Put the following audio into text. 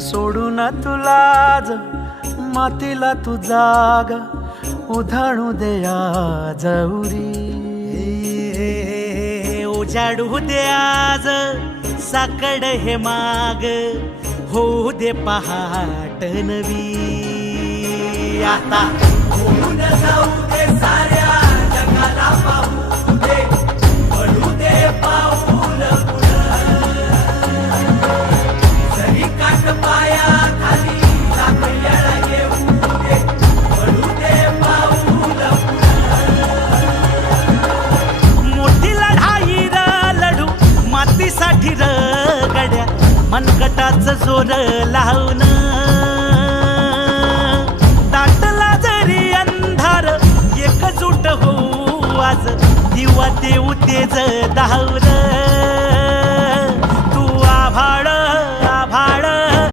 सोडून तुला ज मातीला तू जाग उधाणू दे आज उरी. उजाडू दे आज साकड हे माग होऊ दे पहाट नवी. आता होऊन जाऊ दे साऱ्या जगाला पाहू दे पडू दे पाऊल पुढं. जरी काट पाया खाली सापड्याला येऊ दे पडू दे पाऊल पुढं. मोठी लढाई र लढू मातीसाठी र गड्या मनगटाचं जोर लावून. दाटला जरी अंधार एकजूट होऊ आज दिवा देऊ तेज दावर. तू आभाळ